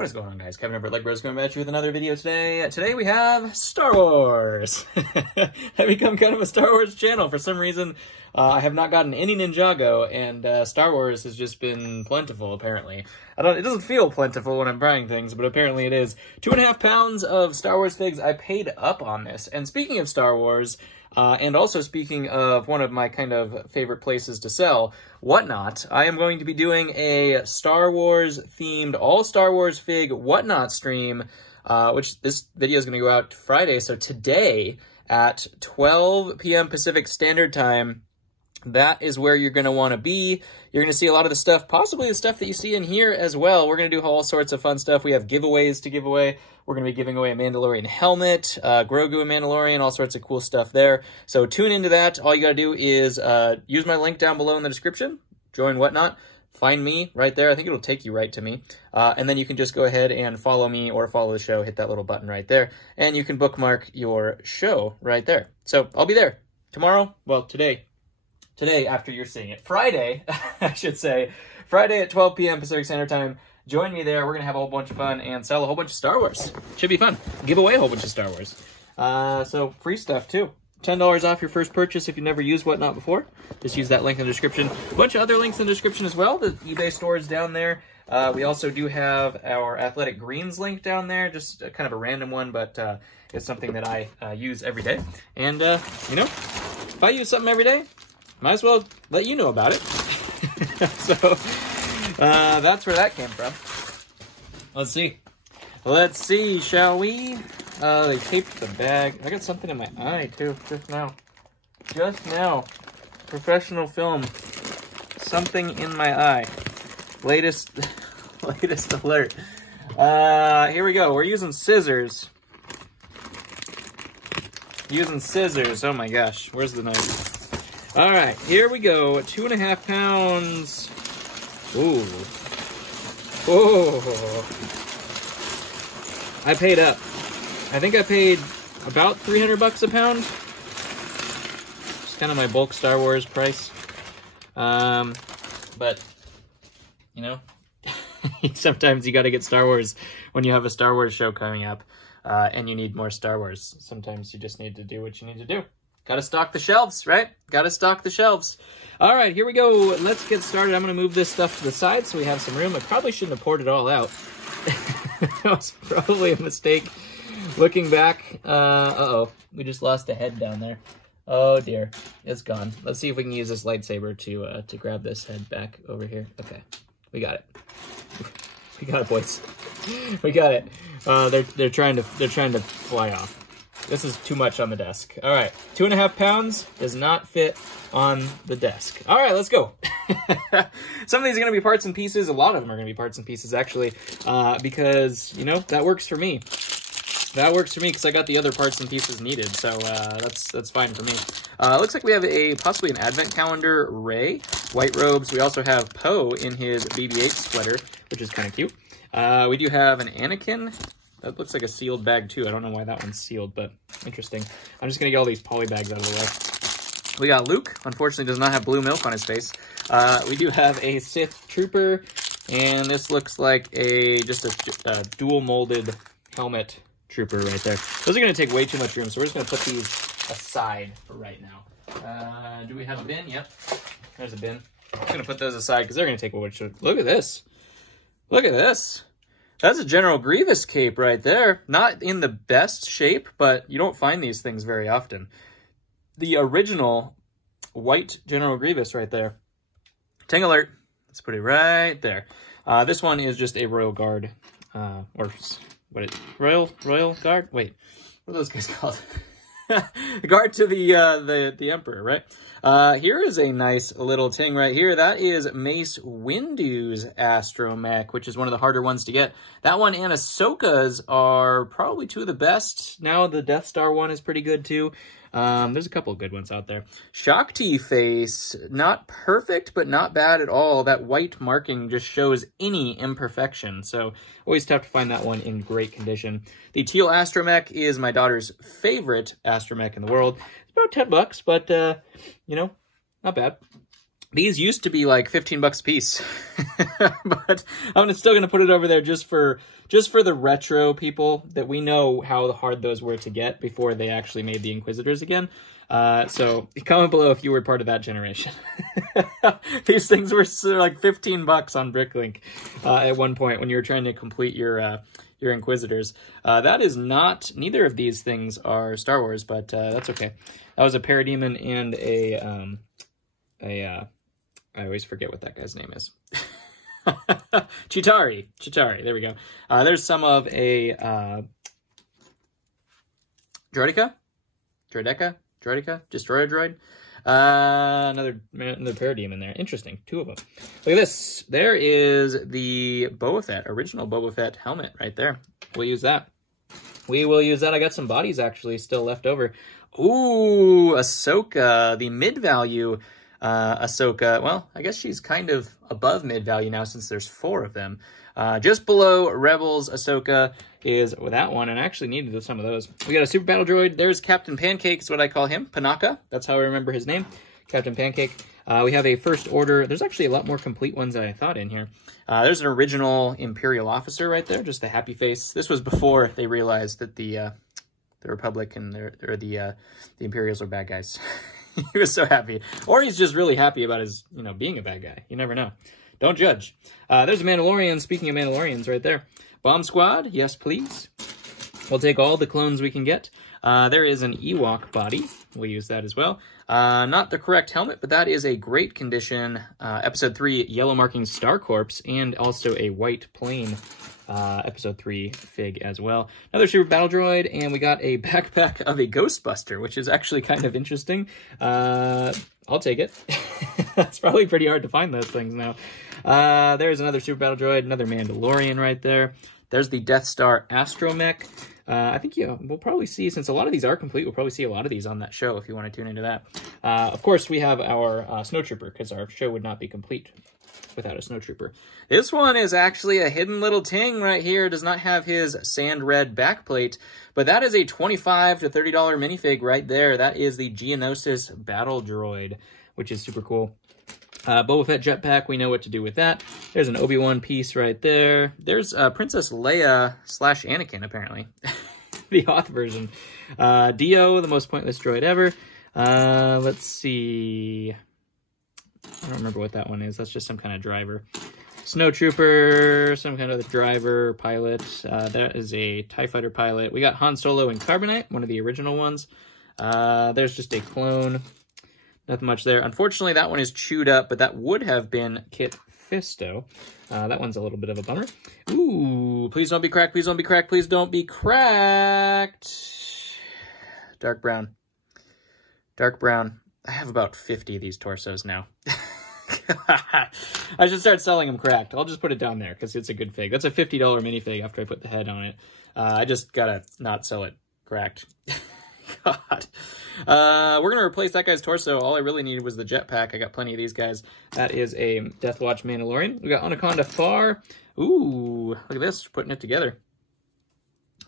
What is going on, guys? Kevin over at Bros coming at you with another video today. Today we have Star Wars. I've become kind of a Star Wars channel. For some reason, I have not gotten any Ninjago, and Star Wars has just been plentiful, apparently. It doesn't feel plentiful when I'm buying things, but apparently it is. 2.5 pounds of Star Wars figs. I paid up on this. And speaking of Star Wars, and also speaking of one of my kind of favorite places to sell, Whatnot, I am going to be doing a Star Wars themed, all Star Wars fig Whatnot stream, which this video is going to go out Friday. So today at 12 p.m. Pacific Standard Time, that is where you're going to want to be. You're going to see a lot of the stuff, possibly the stuff that you see in here as well. We're going to do all sorts of fun stuff. We have giveaways to give away. We're going to be giving away a Mandalorian helmet, Grogu and Mandalorian, all sorts of cool stuff there. So tune into that. All you got to do is use my link down below in the description. Join Whatnot. Find me right there. I think it'll take you right to me. And then you can just go ahead and follow me or follow the show. Hit that little button right there. And you can bookmark your show right there. So I'll be there tomorrow. Well, today after you're seeing it. Friday, I should say. Friday at 12 p.m. Pacific Standard Time. Join me there. We're going to have a whole bunch of fun and sell a whole bunch of Star Wars. Should be fun. Give away a whole bunch of Star Wars. So free stuff too. $10 off your first purchase if you've never used Whatnot before. Just use that link in the description. A bunch of other links in the description as well. The eBay store is down there. We also do have our Athletic Greens link down there. Just kind of a random one, but it's something that I use every day. And, you know, if I use something every day, might as well let you know about it. So, that's where that came from. Let's see. Let's see, shall we? They taped the bag. I got something in my eye, too, just now. Just now. Professional film. Something in my eye. Latest alert. Here we go. We're using scissors. Oh my gosh. Where's the knife? All right, here we go. 2.5 pounds. Ooh. Oh. I paid up. I think I paid about 300 bucks a pound. It's kind of my bulk Star Wars price. But, you know, sometimes you got to get Star Wars when you have a Star Wars show coming up, and you need more Star Wars. Sometimes you just need to do what you need to do. Gotta stock the shelves, right? Gotta stock the shelves. All right, here we go. Let's get started. I'm gonna move this stuff to the side so we have some room. I probably shouldn't have poured it all out. That was probably a mistake. Looking back, uh-oh, we just lost a head down there. Oh dear, it's gone. Let's see if we can use this lightsaber to grab this head back over here. Okay, we got it. We got it, boys. We got it. They're trying to fly off. This is too much on the desk. All right, 2.5 pounds does not fit on the desk. All right, let's go. Some of these are gonna be parts and pieces. A lot of them are gonna be parts and pieces, actually, because, you know, that works for me. That works for me because I got the other parts and pieces needed, so that's fine for me. Looks like we have possibly an advent calendar Rey, white robes. We also have Poe in his BB-8 sweater, which is kind of cute. We do have an Anakin. That looks like a sealed bag, too. I don't know why that one's sealed, but interesting. I'm just going to get all these poly bags out of the way. We got Luke. Unfortunately, does not have blue milk on his face. We do have a Sith Trooper, and this looks like just a dual-molded helmet Trooper right there. Those are going to take way too much room, so we're just going to put these aside for right now. Do we have a bin? Yep. There's a bin. I'm going to put those aside because they're going to take a while. Look at this. Look at this. That's a General Grievous cape right there. Not in the best shape, but you don't find these things very often. The original white General Grievous right there. Ting alert. Let's put it right there. This one is just a Royal Guard. Royal Guard? Wait, what are those guys called? The guard to the Emperor, right? Here is a nice little ting right here. That is Mace Windu's astromech, which is one of the harder ones to get. That one and Ahsoka's are probably two of the best. Now the Death Star one is pretty good too. There's a couple of good ones out there. Shakti face, not perfect, but not bad at all. That white marking just shows any imperfection, so always tough to find that one in great condition. The teal astromech is my daughter's favorite astromech in the world. It's about $10, but, you know, not bad. These used to be like 15 bucks a piece, but I'm still going to put it over there just for the retro people that we know how hard those were to get before they actually made the Inquisitors again. So comment below if you were part of that generation. These things were like 15 bucks on Bricklink at one point when you were trying to complete your Inquisitors. That is not, neither of these things are Star Wars, but that's okay. That was a Parademon and I always forget what that guy's name is. Chitari, there we go. There's some of a Droideka, Destroyer Droid. Another Parademon there. Interesting, 2 of them. Look at this. There is the Boba Fett, original Boba Fett helmet right there. We'll use that. We will use that. I got some bodies actually still left over. Ooh, Ahsoka, the mid-value Ahsoka. Well, I guess she's kind of above mid-value now since there's 4 of them. Just below Rebels Ahsoka is that one, and I actually needed some of those. We got a Super Battle Droid. There's Captain Pancake is what I call him. Panaka, that's how I remember his name. Captain Pancake. We have a First Order. There's actually a lot more complete ones than I thought in here. There's an original Imperial officer right there, just the happy face. This was before they realized that the Republic and the Imperials are bad guys. He was so happy. Or he's just really happy about his, being a bad guy. You never know. Don't judge. There's a Mandalorian. Speaking of Mandalorians right there. Bomb Squad. Yes, please. We'll take all the clones we can get. There is an Ewok body. We'll use that as well. Not the correct helmet, but that is a great condition. Episode 3 yellow marking Star Corps, and also a white plain Episode 3 fig as well. Another Super Battle Droid, and we got a backpack of a Ghostbuster, which is actually kind of interesting. I'll take it. It's probably pretty hard to find those things now. There's another Super Battle Droid, another Mandalorian right there. There's the Death Star Astromech. I think we'll probably see, since a lot of these are complete, we'll probably see a lot of these on that show if you want to tune into that. Of course, we have our Snowtrooper, because our show would not be complete without a Snowtrooper. This one is actually a hidden little ting right here. Does not have his sand red backplate, but that is a $25 to $30 minifig right there. That is the Geonosis Battle Droid, which is super cool. Boba Fett jetpack, we know what to do with that. There's an Obi-Wan piece right there. There's Princess Leia / Anakin, apparently. The Hoth version. Dio, the most pointless droid ever. Let's see. I don't remember what that one is. That's just some kind of driver. Snowtrooper, some kind of driver, pilot. That is a TIE Fighter pilot. We got Han Solo and Carbonite, one of the original ones. There's just a clone. Nothing much there. Unfortunately, that one is chewed up, but that would have been Kit Fisto. That one's a little bit of a bummer. Ooh, please don't be cracked. Please don't be cracked. Please don't be cracked. Dark brown. Dark brown. I have about 50 of these torsos now. I should start selling them cracked. I'll just put it down there because it's a good fig. That's a $50 minifig after I put the head on it. I just gotta not sell it cracked. God. We're gonna replace that guy's torso. All I really needed was the jetpack. I got plenty of these guys. That is a Death Watch Mandalorian. We got Anaconda Far. Ooh, look at this. We're putting it together.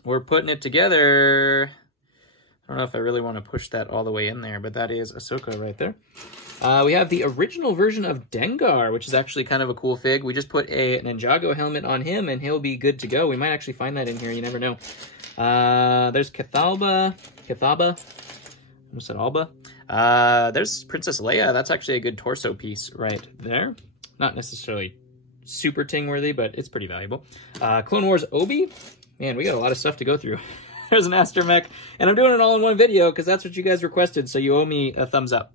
We're putting it together. I don't know if I really want to push that all the way in there, but that is Ahsoka right there. We have the original version of Dengar, which is actually kind of a cool fig. We just put a Ninjago helmet on him, and he'll be good to go. We might actually find that in here. You never know. There's Cathaba. I almost said Alba. There's Princess Leia. That's actually a good torso piece right there. Not necessarily super ting-worthy, but it's pretty valuable. Clone Wars Obi. Man, we got a lot of stuff to go through. There's an Astromech, and I'm doing it all in one video because that's what you guys requested, so you owe me a thumbs up.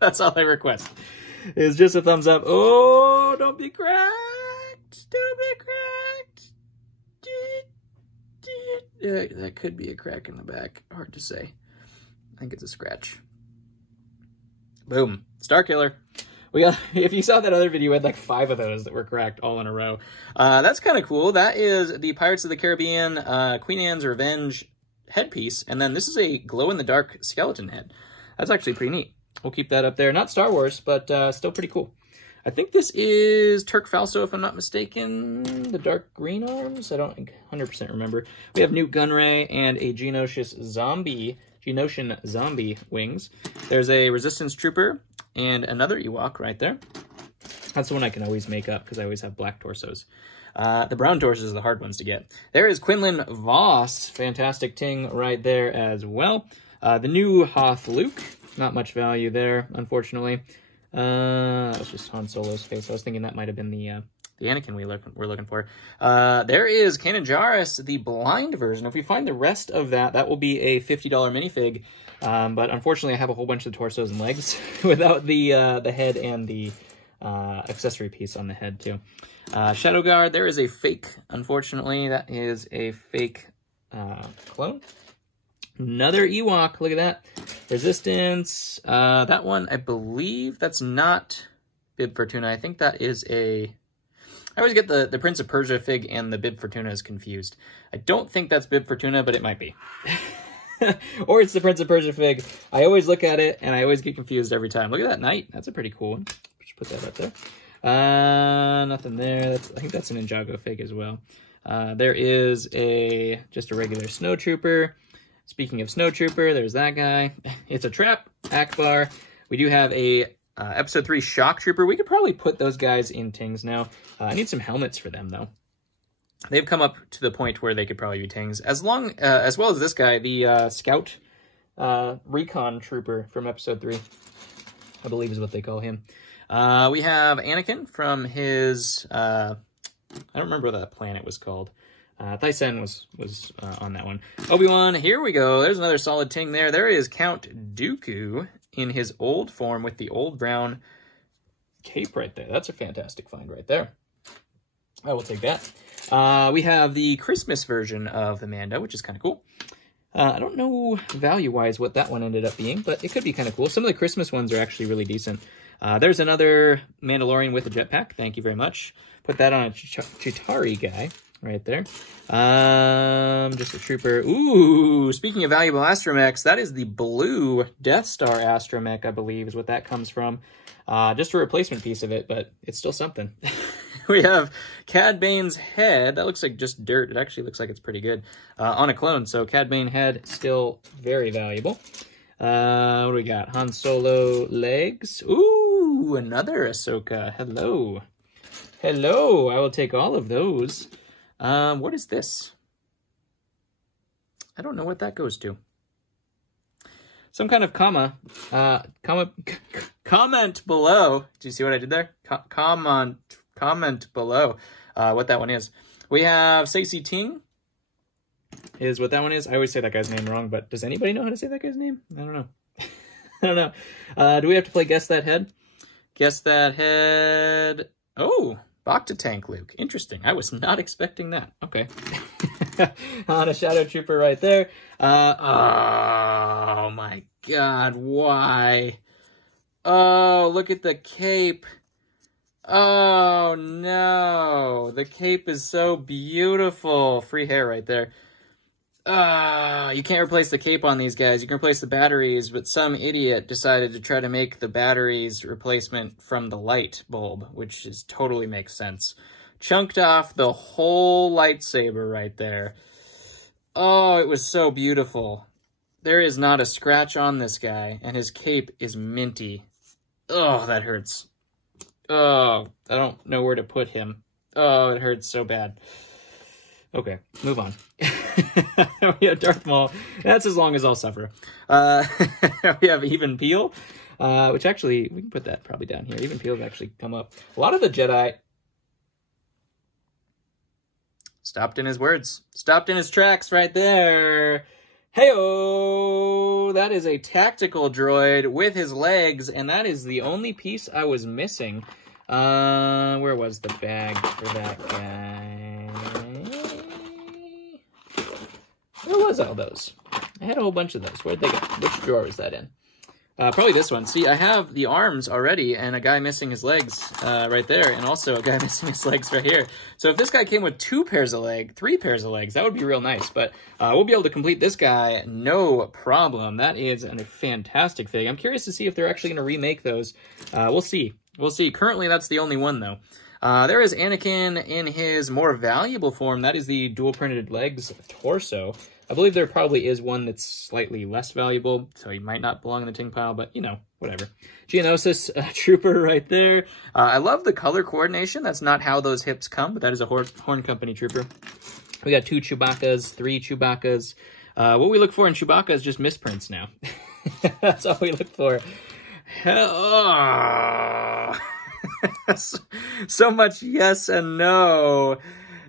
That's all I request, is just a thumbs up. Oh, don't be cracked. Don't be cracked. That could be a crack in the back. Hard to say. I think it's a scratch. Boom. Star Killer. We got, if you saw that other video, we had like 5 of those that were cracked all in a row. That's kind of cool. That is the Pirates of the Caribbean Queen Anne's Revenge headpiece. And then this is a glow-in-the-dark skeleton head. That's actually pretty neat. We'll keep that up there. Not Star Wars, but still pretty cool. I think this is Turk Falso, if I'm not mistaken. The dark green arms? I don't 100% remember. We have Newt Gunray and a Geonosis zombie Geonosian zombie wings. There's a Resistance Trooper and another Ewok right there. That's the one I can always make up because I always have black torsos. The brown torsos are the hard ones to get. There is Quinlan Voss. Fantastic ting right there as well. The new Hoth Luke. Not much value there, unfortunately. That was just Han Solo's face. I was thinking that might have been the Anakin we're looking for. There is Kanan Jarrus, the blind version. If we find the rest of that, that will be a $50 minifig. But unfortunately, I have a whole bunch of the torsos and legs without the head and the accessory piece on the head, too. Shadow Guard, there is a fake, unfortunately. That is a fake clone. Another Ewok, look at that. Resistance, that one, I believe that's not Bib Fortuna. I think that is a... I always get the Prince of Persia fig and the Bib Fortunas confused. I don't think that's Bib Fortuna, but it might be. Or it's the Prince of Persia fig. I always look at it, and I always get confused every time. Look at that knight. That's a pretty cool one. Just put that up there. Nothing there. I think that's an Ninjago fig as well. There is just a regular Snowtrooper. Speaking of Snowtrooper, there's that guy. It's a trap, Akbar. We do have a Episode 3 Shock Trooper. We could probably put those guys in tings now. I need some helmets for them, though. They've come up to the point where they could probably be tings. As well as this guy, the Scout Recon Trooper from Episode 3. I believe is what they call him. We have Anakin from his... I don't remember what that planet was called. Thyssen was on that one. Obi-Wan, here we go. There's another solid ting there. There is Count Dooku in his old form with the old brown cape right there. That's a fantastic find right there. I will take that. We have the Christmas version of the Mando, which is kind of cool. I don't know value-wise what that one ended up being, but it could be kind of cool. Some of the Christmas ones are actually really decent. There's another Mandalorian with a jetpack. Thank you very much. Put that on a Chitari guy. Right there. Just a trooper. Ooh, speaking of valuable astromechs, that is the blue Death Star astromech, I believe, is what that comes from. Just a replacement piece of it, but it's still something. We have Cad Bane's head. That looks like just dirt. It actually looks like it's pretty good. On a clone, so Cad Bane head, still very valuable. What do we got? Han Solo legs. Ooh, another Ahsoka. Hello. Hello, I will take all of those. What is this? I don't know what that goes to. Some kind of comma. Comment below. Do you see what I did there? Comment below what that one is. We have Sacy Ting is what that one is. I always say that guy's name wrong, but does anybody know how to say that guy's name? I don't know. I don't know. Do we have to play Guess That Head? Guess That Head. Oh! Bacta Tank Luke. Interesting. I was not expecting that. Okay. On a Shadow Trooper right there. Oh my god, why? Oh, look at the cape. Oh no. The cape is so beautiful. Free hair right there. You can't replace the cape on these guys. You can replace the batteries, but some idiot decided to try to make the batteries replacement from the light bulb, which totally makes sense. Chunked off the whole lightsaber right there. Oh, it was so beautiful. There is not a scratch on this guy, and his cape is minty. Oh, that hurts. Oh, I don't know where to put him. Oh, it hurts so bad. Okay, move on. We have Darth Maul. That's as long as I'll suffer. We have Even Peel, which actually, we can put that probably down here. Even Peel's actually come up. A lot of the Jedi stopped in his words. Stopped in his tracks right there. Hey-oh! That is a tactical droid with his legs, and that is the only piece I was missing. Where was the bag for that guy? Where was all those? I had a whole bunch of those. Where'd they go? Which drawer was that in? Probably this one. See, I have the arms already and a guy missing his legs right there, and also a guy missing his legs right here. So if this guy came with 3 pairs of legs, that would be real nice. But we'll be able to complete this guy no problem. That is a fantastic fig. I'm curious to see if they're actually going to remake those. We'll see. We'll see. Currently, that's the only one, though. There is Anakin in his more valuable form. That is the dual printed legs torso. I believe there probably is one that's slightly less valuable, so he might not belong in the ting pile, but, you know, whatever. Geonosis Trooper right there. I love the color coordination. That's not how those hips come, but that is a Horn Company Trooper. We got 2 Chewbaccas, 3 Chewbaccas. What we look for in Chewbacca is just misprints now. That's all we look for. So much yes and no.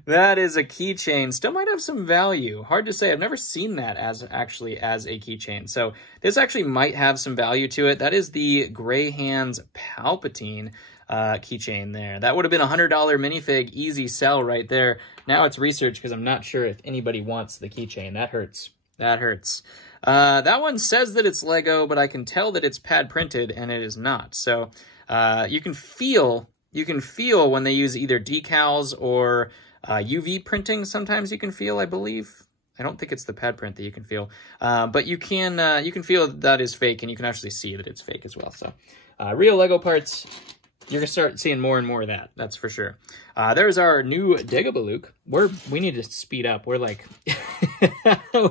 That is a keychain. Still might have some value. Hard to say. I've never seen that as a keychain. So this actually might have some value to it. That is the Gray Hands Palpatine keychain there. That would have been a $100 minifig easy sell right there. Now it's research because I'm not sure if anybody wants the keychain. That hurts. That hurts. That one says that it's Lego, but I can tell that it's pad printed and it is not. So you can feel when they use either decals or UV printing. Sometimes you can feel, I believe. I don't think it's the pad print that you can feel, but you can feel that is fake, and you can actually see that it's fake as well. So real Lego parts, you're gonna start seeing more and more of that. That's for sure. There's our new Dagobah Luke. We need to speed up. We're like,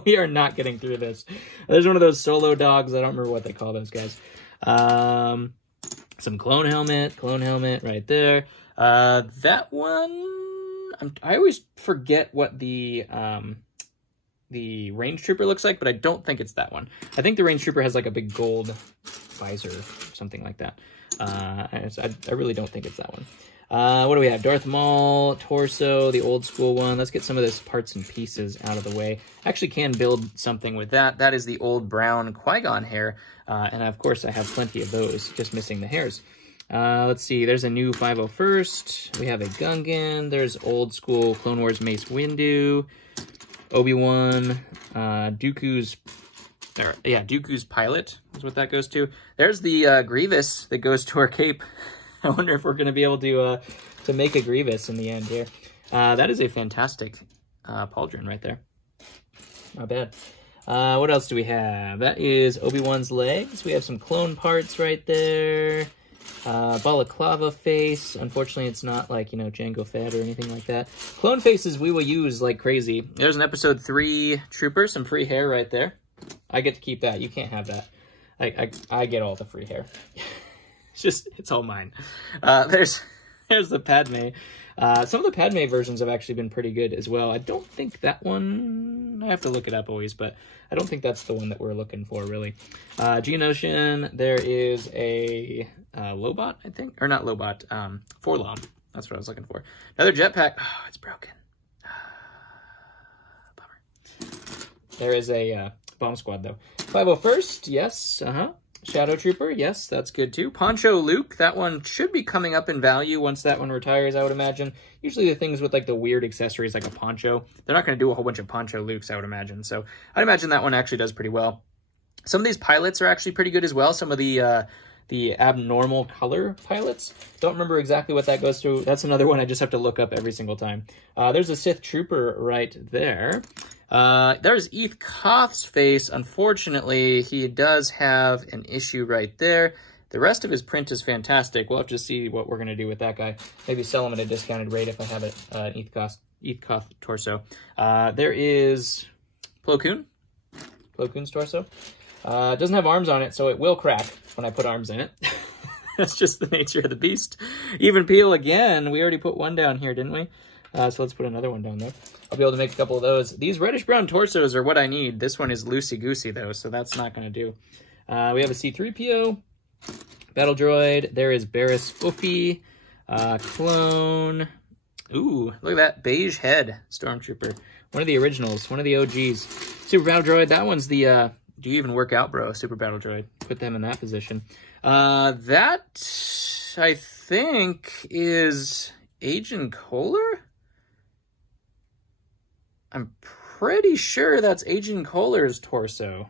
we are not getting through this. There's one of those solo dogs. I don't remember what they call those guys. Some clone helmet right there. That one, I always forget what the Range Trooper looks like, but I don't think it's that one. I think the Range Trooper has like a big gold visor or something like that. I really don't think it's that one. What do we have? Darth Maul, torso, the old school one. Let's get some of this parts and pieces out of the way. Actually can build something with that. That is the old brown Qui-Gon hair. And of course I have plenty of those, just missing the hairs. Let's see, there's a new 501st. We have a Gungan. There's old school Clone Wars Mace Windu. Obi-Wan. Dooku's pilot is what that goes to. There's the Grievous that goes to our cape. I wonder if we're going to be able to make a Grievous in the end here. That is a fantastic pauldron right there. Not bad. What else do we have? That is Obi-Wan's legs. We have some clone parts right there. Balaclava face. Unfortunately, it's not like, you know, Jango Fett or anything like that. Clone faces we will use like crazy. There's an episode 3 trooper, some free hair right there. I get to keep that. You can't have that. I get all the free hair. It's all mine. There's the Padme. Some of the Padme versions have actually been pretty good as well. I don't think that one, I have to look it up always, but I don't think that's the one that we're looking for, really. Geonosian, there is a Lobot, I think, or not Lobot, Forlom. That's what I was looking for. Another jetpack. Oh, it's broken. Bummer. There is a bomb squad, though. 501st, yes, Shadow Trooper, yes, that's good too. Poncho Luke, that one should be coming up in value once that one retires, I would imagine. Usually the things with like the weird accessories like a poncho, they're not going to do a whole bunch of Poncho Lukes, I would imagine. So I'd imagine that one actually does pretty well. Some of these pilots are actually pretty good as well. Some of the abnormal color pilots. Don't remember exactly what that goes to. That's another one I just have to look up every single time. There's a Sith Trooper right there. There's Eth Koth's face. Unfortunately, he does have an issue right there. The rest of his print is fantastic. We'll have to see what we're going to do with that guy. Maybe sell him at a discounted rate if I have an Eth Koth torso. There is Plo Koon. Plo Koon's torso. It doesn't have arms on it, so it will crack when I put arms in it. That's just the nature of the beast. Even peel again. We already put one down here, didn't we? So let's put another one down there. I'll be able to make a couple of those. These reddish-brown torsos are what I need. This one is loosey-goosey, though, so that's not going to do. We have a C-3PO, Battle Droid. There is Barriss Offee, Clone. Ooh, look at that beige head Stormtrooper. One of the originals, one of the OGs. Super Battle Droid, that one's the, do you even work out, bro? Super Battle Droid. Put them in that position. That, I think, is Agent Kohler? I'm pretty sure that's Agent Kohler's torso,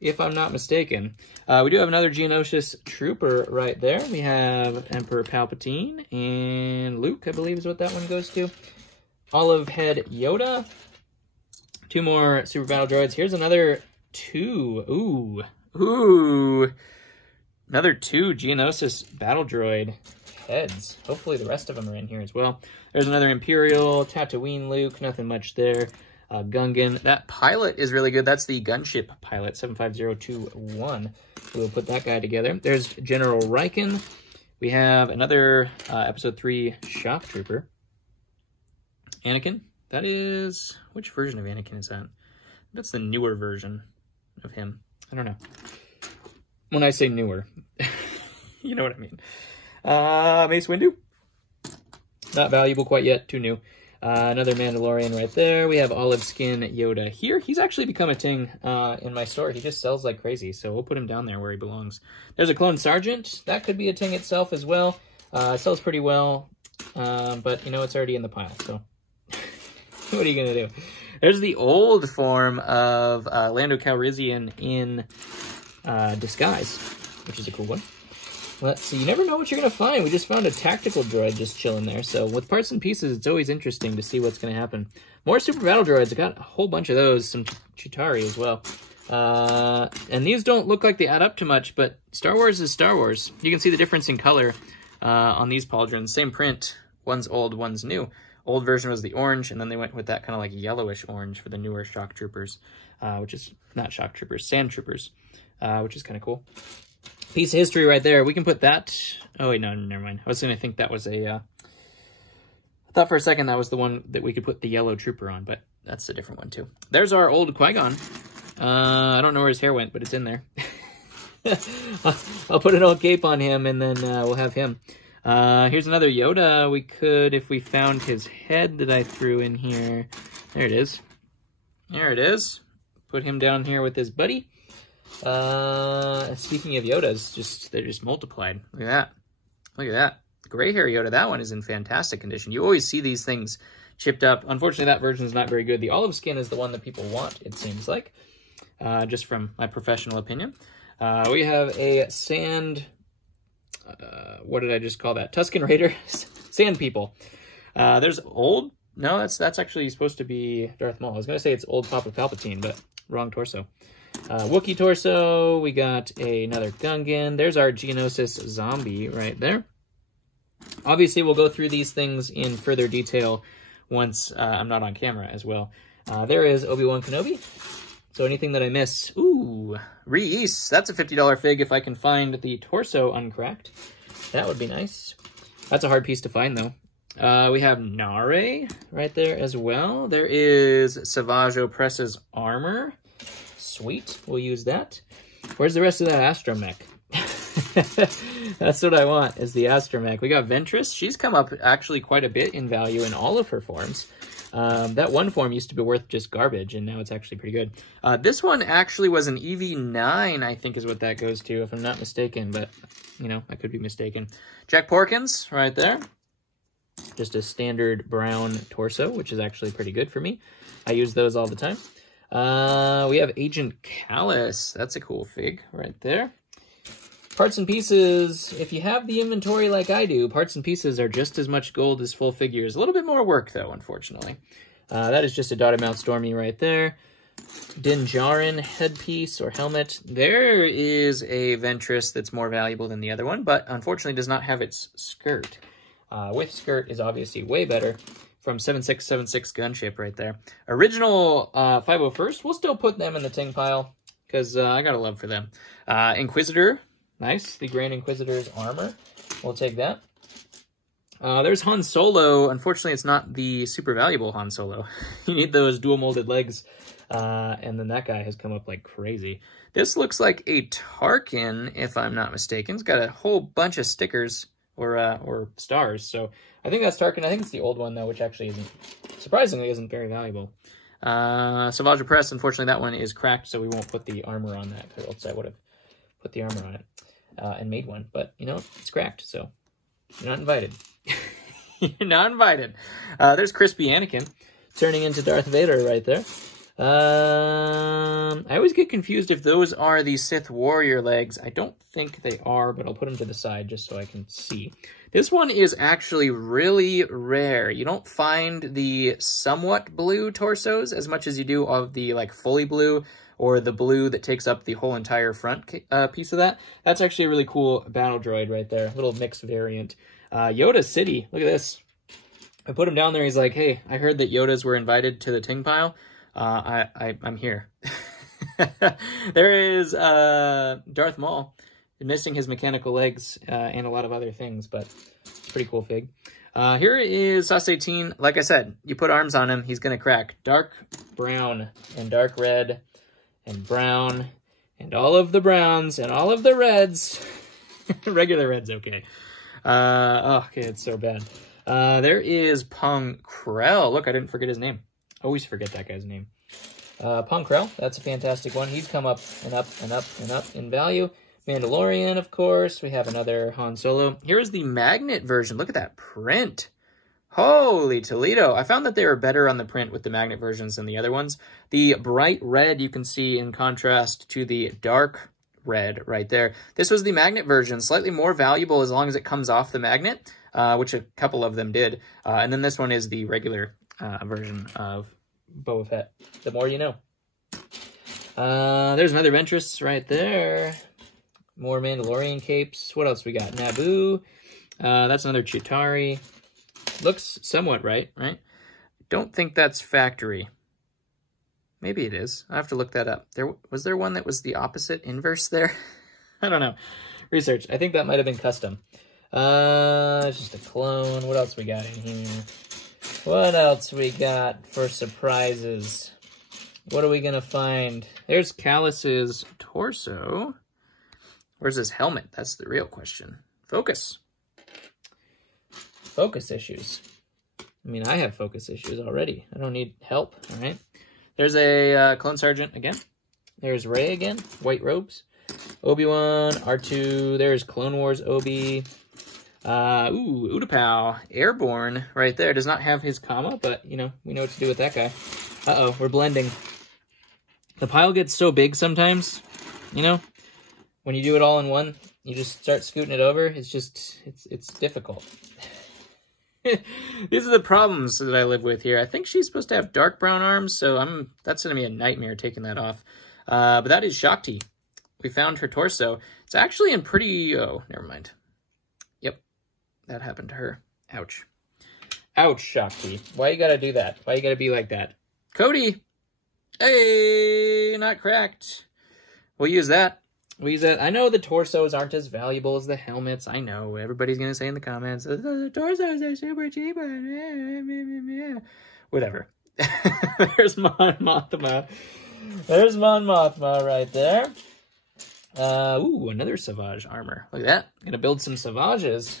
if I'm not mistaken. We do have another Geonosius Trooper right there. We have Emperor Palpatine and Luke, I believe is what that one goes to. Olive Head Yoda. 2 more Super Battle Droids. Here's another 2. Ooh. Another 2 Geonosis Battle Droid. heads. Hopefully the rest of them are in here as well. There's another Imperial, Tatooine Luke, nothing much there. Gungan. That pilot is really good. That's the gunship pilot, 75021. We'll put that guy together. There's General Riken. We have another Episode 3 Shock Trooper. Anakin. That is... Which version of Anakin is that? That's the newer version of him. I don't know. When I say newer, you know what I mean. Mace Windu. Not valuable quite yet. Too new. Another Mandalorian right there. We have olive skin Yoda here. He's actually become a ting in my store. He just sells like crazy, so we'll put him down there where he belongs. There's a clone sergeant. That could be a ting itself as well. It sells pretty well, but, you know, it's already in the pile, so what are you going to do? There's the old form of Lando Calrissian in disguise, which is a cool one. Let's see, you never know what you're going to find. We just found a tactical droid just chilling there. So with parts and pieces, it's always interesting to see what's going to happen. More super battle droids. I got a whole bunch of those. Some Chitauri as well. And these don't look like they add up to much, but Star Wars is Star Wars. You can see the difference in color on these pauldrons. Same print. One's old, one's new. Old version was the orange, and then they went with that kind of like yellowish orange for the newer Shock Troopers, which is not Shock Troopers, Sand Troopers, which is kind of cool. Piece of history right there. We can put that... Oh, wait, no, never mind. I was going to think that was a... I thought for a second that was the one that we could put the yellow trooper on, but that's a different one, too. There's our old Qui-Gon. I don't know where his hair went, but it's in there. I'll put an old cape on him, and then we'll have him. Here's another Yoda. We could, if we found his head that I threw in here... There it is. There it is. Put him down here with his buddy. Speaking of Yodas, they're just multiplied. Look at that. Look at that. Gray hair Yoda, that one is in fantastic condition. You always see these things chipped up. Unfortunately, that version is not very good. The olive skin is the one that people want, it seems like, just from my professional opinion. We have a sand, what did I just call that? Tusken Raider, sand people. There's old, no, that's actually supposed to be Darth Maul. I was going to say it's old Papa Palpatine, but wrong torso. Wookiee torso, we got another Gungan. There's our Geonosis zombie right there. Obviously, we'll go through these things in further detail once I'm not on camera as well. There is Obi-Wan Kenobi. So anything that I miss, ooh, Reese. That's a $50 fig if I can find the torso uncracked. That would be nice. That's a hard piece to find, though. We have Nare right there as well. There is Savage Opress's armor. Sweet, we'll use that. Where's the rest of that astromech? That's what I want, is the astromech. We got Ventress. She's come up actually quite a bit in value in all of her forms. That one form used to be worth just garbage, and now it's actually pretty good. This one actually was an EV9, I think is what that goes to, if I'm not mistaken, but, you know, I could be mistaken. Jack Porkins, right there. Just a standard brown torso, which is actually pretty good for me. I use those all the time. We have Agent Callus. That's a cool fig right there. Parts and pieces. If you have the inventory like I do, parts and pieces are just as much gold as full figures. A little bit more work, though, unfortunately. That is just a dotted mount Stormy right there. Din Djarin headpiece or helmet. There is a Ventress that's more valuable than the other one, but unfortunately does not have its skirt. With skirt is obviously way better. From 7676 Gunship right there. Original 501st, we'll still put them in the ting pile, because I got a love for them. Inquisitor, nice. The Grand Inquisitor's armor. We'll take that. There's Han Solo. Unfortunately, it's not the super valuable Han Solo. You need those dual molded legs. And then that guy has come up like crazy. This looks like a Tarkin, if I'm not mistaken. It's got a whole bunch of stickers or stars, so I think that's Tarkin. I think it's the old one, though, which actually isn't, surprisingly, isn't very valuable. Savage Press, unfortunately, that one is cracked, so we won't put the armor on that, because else I would have put the armor on it and made one. But, you know, it's cracked, so you're not invited. You're not invited. There's Crispy Anakin turning into Darth Vader right there. I always get confused if those are the Sith Warrior legs. I don't think they are, but I'll put them to the side just so I can see. This one is actually really rare. You don't find the somewhat blue torsos as much as you do of the like fully blue or the blue that takes up the whole entire front piece of that. That's actually a really cool battle droid right there. Little mixed variant. Yoda City. Look at this. I put him down there. He's like, hey, I heard that Yodas were invited to the Ting pile. I'm here. There is Darth Maul missing his mechanical legs and a lot of other things, but it's a pretty cool fig. Here is Sauce 18. Like I said, you put arms on him, he's going to crack. Dark brown and dark red and brown and all of the browns and all of the reds. Regular red's okay. Oh, okay, it's so bad. There is Pong Krell. Look, I didn't forget his name. Always forget that guy's name. Pong Krell, that's a fantastic one. He's come up and up and up and up in value. Mandalorian, of course. We have another Han Solo. Here is the magnet version. Look at that print. Holy Toledo. I found that they were better on the print with the magnet versions than the other ones. The bright red you can see in contrast to the dark red right there. This was the magnet version, slightly more valuable as long as it comes off the magnet, which a couple of them did. And then this one is the regular version of Boba Fett. The more you know. There's another Ventress right there. More Mandalorian capes. What else we got? Naboo. That's another Chitauri. Looks somewhat right? Don't think that's factory. Maybe it is. I have to look that up. Was there one that was the opposite inverse there? I don't know. Research. I think that might have been custom. It's just a clone. What else we got in here? What else we got for surprises? What are we going to find? There's Callus's torso. Where's his helmet? That's the real question. Focus. Focus issues. I mean, I have focus issues already. I don't need help, all right? There's a Clone Sergeant again. There's Rey again. White robes. Obi-Wan, R2. There's Clone Wars Obi. Utapau. Airborne right there. Does not have his comma, but, you know, we know what to do with that guy. Uh-oh, we're blending. The pile gets so big sometimes, you know? When you do it all in one, you just start scooting it over. It's just, it's difficult. These are the problems that I live with here. I think she's supposed to have dark brown arms, so that's going to be a nightmare taking that off. But that is Shakti. We found her torso. It's actually in pretty... Oh, never mind. Yep, that happened to her. Ouch. Ouch, Shakti. Why you gotta do that? Why you gotta be like that? Cody! Hey, not cracked. We'll use that. I know the torsos aren't as valuable as the helmets. I know. Everybody's going to say in the comments, the torsos are super cheap. Whatever. There's Mon Mothma. There's Mon Mothma right there. Another Savage armor. Look at that. Gonna build some Savages.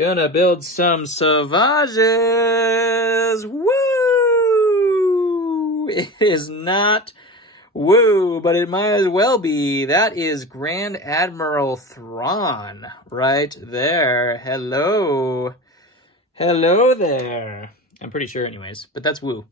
Gonna build some Savages. Woo! It is not... Woo, but it might as well be. That is Grand Admiral Thrawn right there. Hello. Hello there. I'm pretty sure anyways, but that's woo.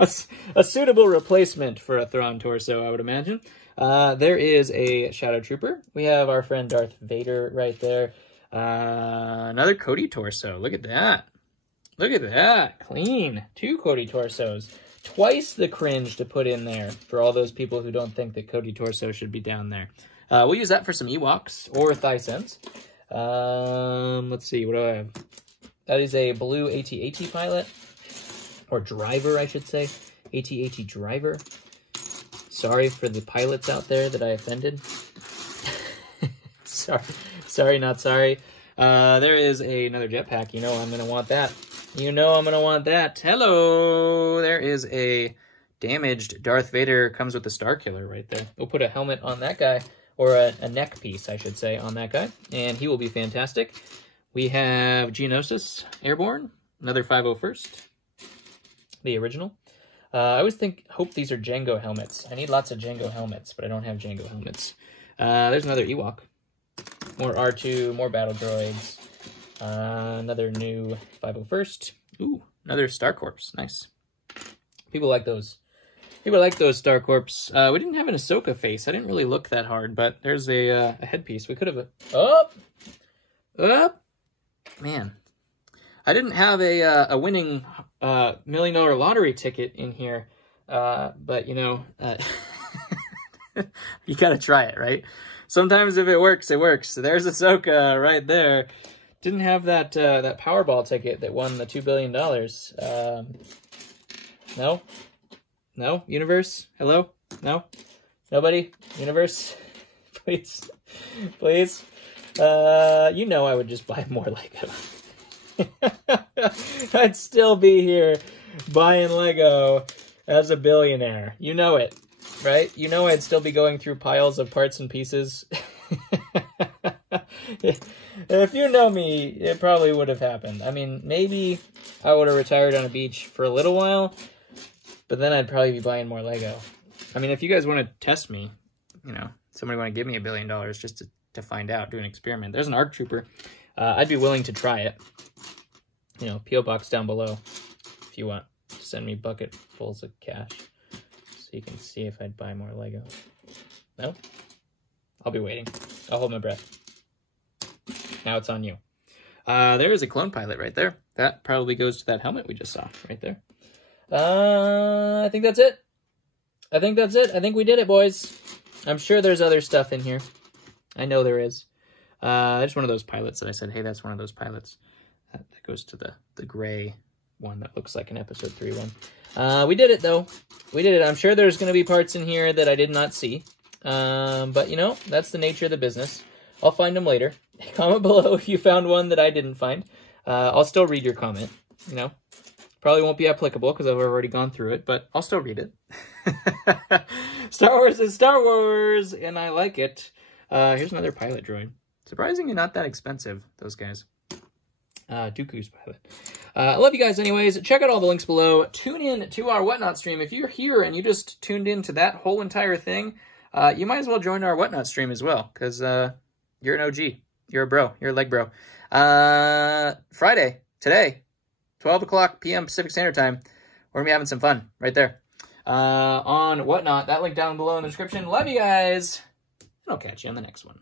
a suitable replacement for a Thrawn torso, I would imagine. There is a Shadow Trooper. We have our friend Darth Vader right there. Another Cody torso. Look at that. Look at that. Clean. 2 Cody torsos. Twice the cringe to put in there for all those people who don't think that Cody torso should be down there. We'll use that for some Ewoks or Thysense. Let's see, what do I have? That is a blue AT-AT pilot, or driver, I should say. AT-AT driver. Sorry for the pilots out there that I offended. Sorry, not sorry. There is another jetpack. You know I'm going to want that. You know I'm going to want that. Hello! There is a damaged Darth Vader. Comes with the Star Killer right there. We'll put a helmet on that guy, or a neck piece, I should say, on that guy, and he will be fantastic. We have Geonosis Airborne, another 501st, the original. I always hope these are Jango helmets. I need lots of Jango helmets, but I don't have Jango helmets. There's another Ewok. More R2, more battle droids. Another new 501st. Ooh, another Star Corps. Nice. People like those. People like those Star Corps. We didn't have an Ahsoka face. I didn't really look that hard, but there's a headpiece. We could have... Up! Man. I didn't have a winning $1 million lottery ticket in here, but, you know, you gotta try it, right? Sometimes if it works, it works. So there's Ahsoka right there. Didn't have that that Powerball ticket that won the $2 billion. No? No? Universe? Hello? No? Nobody? Universe? Please? Please? You know I would just buy more Lego. I'd still be here buying Lego as a billionaire. You know it, right? You know I'd still be going through piles of parts and pieces. If you know me, it probably would have happened. I mean, maybe I would have retired on a beach for a little while, but then I'd probably be buying more Lego. I mean, if you guys want to test me, you know, somebody want to give me $1 billion just to find out, do an experiment. There's an ARC Trooper. I'd be willing to try it. You know, P.O. Box down below if you want to send me bucketfuls of cash so you can see if I'd buy more Lego. No? I'll be waiting. I'll hold my breath. Now it's on you. There is a clone pilot right there. That probably goes to that helmet we just saw right there. I think that's it. I think that's it. I think we did it, boys. I'm sure there's other stuff in here. I know there is. There's one of those pilots that I said, hey, that's one of those pilots. That goes to the gray one that looks like an episode 3 one. We did it, though. We did it. I'm sure there's going to be parts in here that I did not see. But, you know, that's the nature of the business. I'll find them later. Comment below if you found one that I didn't find. I'll still read your comment, you know. Probably won't be applicable because I've already gone through it, but I'll still read it. Star Wars is Star Wars, and I like it. Here's another pilot droid. Surprisingly not that expensive, those guys. Dooku's pilot. I love you guys anyways. Check out all the links below. Tune in to our Whatnot stream. If you're here and you just tuned into that whole entire thing, you might as well join our Whatnot stream as well, because you're an OG. You're a bro. You're a leg bro. Friday, today, 12 o'clock p.m. Pacific Standard Time. We're going to be having some fun right there on Whatnot. That link down below in the description. Love you guys. And I'll catch you on the next one.